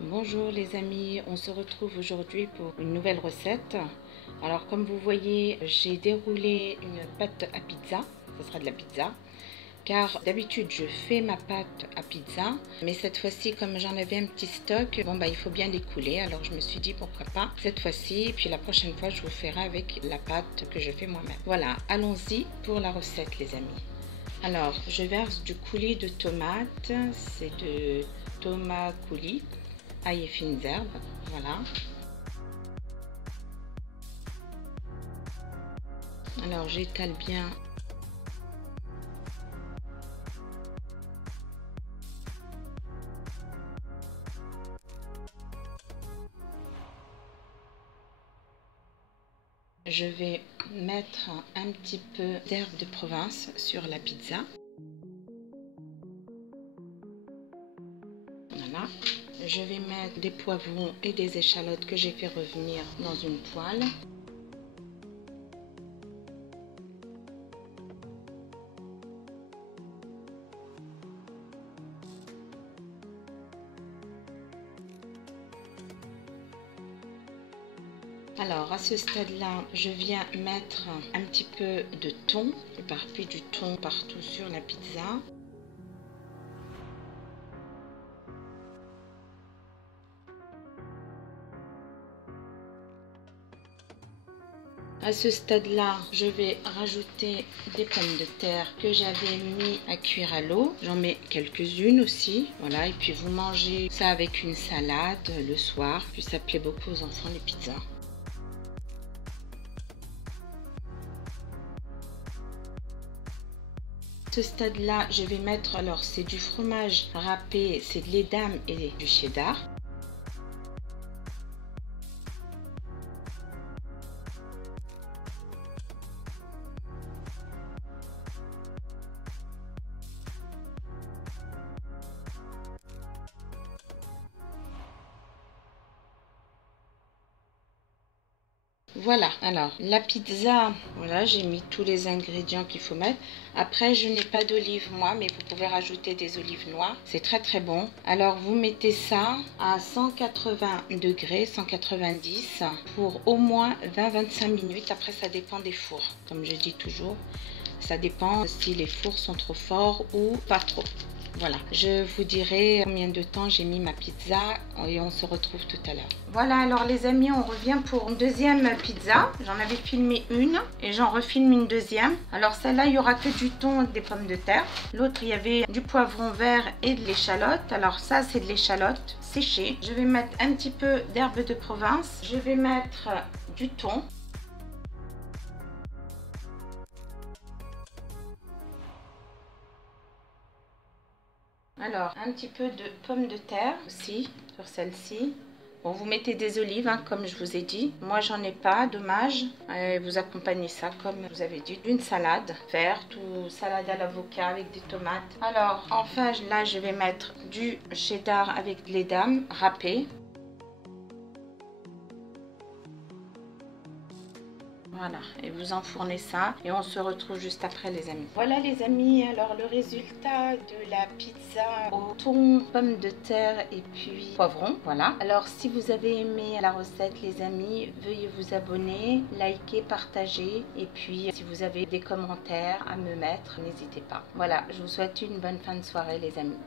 Bonjour les amis, on se retrouve aujourd'hui pour une nouvelle recette. Alors comme vous voyez, j'ai déroulé une pâte à pizza, ce sera de la pizza. Car d'habitude je fais ma pâte à pizza, mais cette fois-ci comme j'en avais un petit stock, il faut bien l'écouler. Alors je me suis dit pourquoi pas cette fois-ci, et puis la prochaine fois je vous ferai avec la pâte que je fais moi-même. Voilà, allons-y pour la recette les amis. Alors je verse du coulis de tomates, c'est de tomat coulis, ail et fines herbes, voilà. Alors j'étale bien. Je vais mettre un petit peu d'herbes de Provence sur la pizza. Voilà. Je vais mettre des poivrons et des échalotes que j'ai fait revenir dans une poêle. Alors à ce stade-là, je viens mettre un petit peu de thon, éparpille du thon partout sur la pizza. À ce stade-là, je vais rajouter des pommes de terre que j'avais mis à cuire à l'eau. J'en mets quelques-unes aussi. Voilà, et puis vous mangez ça avec une salade le soir. Puis ça plaît beaucoup aux enfants, les pizzas. À ce stade-là, je vais mettre, alors c'est du fromage râpé, c'est de l'Edam et du cheddar. Voilà, alors la pizza, voilà, j'ai mis tous les ingrédients qu'il faut mettre. Après, je n'ai pas d'olive moi, mais vous pouvez rajouter des olives noires. C'est très très bon. Alors, vous mettez ça à 180 degrés, 190 pour au moins 20-25 minutes. Après, ça dépend des fours. Comme je dis toujours, ça dépend si les fours sont trop forts ou pas trop. Voilà, je vous dirai combien de temps j'ai mis ma pizza et on se retrouve tout à l'heure. Voilà, alors les amis, on revient pour une deuxième pizza. J'en avais filmé une et j'en refilme une deuxième. Alors celle-là, il n'y aura que du thon et des pommes de terre. L'autre, il y avait du poivron vert et de l'échalote. Alors ça, c'est de l'échalote séchée. Je vais mettre un petit peu d'herbe de Provence. Je vais mettre du thon. Alors, un petit peu de pommes de terre aussi, sur celle-ci. Bon, vous mettez des olives, hein, comme je vous ai dit. Moi, j'en ai pas, dommage. Vous accompagnez ça, comme vous avez dit, d'une salade verte ou salade à l'avocat avec des tomates. Alors, enfin, là, je vais mettre du cheddar avec de l'Edam râpé. Voilà, et vous enfournez ça et on se retrouve juste après les amis. Voilà les amis, alors le résultat de la pizza au thon, pommes de terre et puis poivron, voilà. Alors si vous avez aimé la recette les amis, veuillez vous abonner, liker, partager et puis si vous avez des commentaires à me mettre, n'hésitez pas. Voilà, je vous souhaite une bonne fin de soirée les amis.